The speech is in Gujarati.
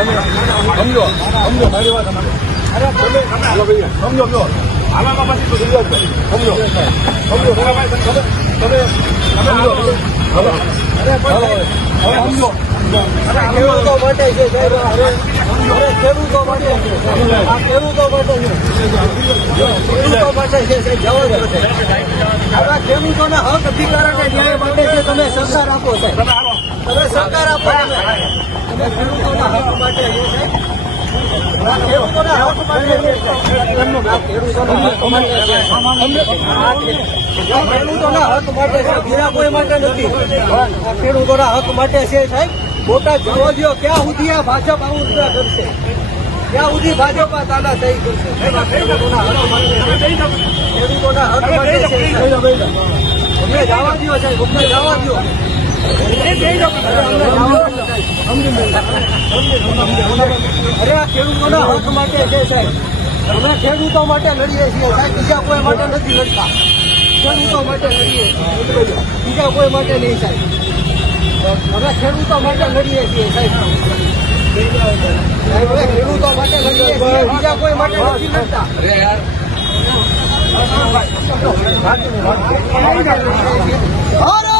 તમે સમજો ભાઈ સમજો જો આમાં પછી સમજો. સમજો સમજો તમે સમજો. સમજો. ખેડૂતો માટે છે ખેડૂતો માટે આ ખેડૂતો માટે છે. ખેડૂતો માટે છે આપણા ખેડૂતોના હક અધિકાર અને ન્યાય માટે છે તમે સરકાર આપો સાહેબ. તમે સરકાર આપો તમે ખેડૂતોના હક ખેડૂતોના હક માટે છે બીજા કોઈ માટે નથી. ખેડૂતોના હક માટે સાહેબ. મોટા જવા દો ક્યાં સુધી આ ભાજપ આવું કરશે? ક્યાં સુધી ભાજપ આ થઈ સહી કરશે? ખેડૂતોના હક માટે છે. અમને જવા દો સાહેબ. અમને જવા દો. અરે આ ખેડૂતોના હક માટે છે સાહેબ. અમે ખેડૂતો માટે લડીએ છીએ સાહેબ. બીજા કોઈ માટે નથી લડતા. ખેડૂતો માટે લડીએ બીજા કોઈ માટે નહીં સાહેબ. અમે ખેડૂતો માટે લડીએ છીએ સાહેબ. ખેડૂતો માટે લડીએ છીએ. બીજા કોઈ માટે નથી લડતા. ભારત માતા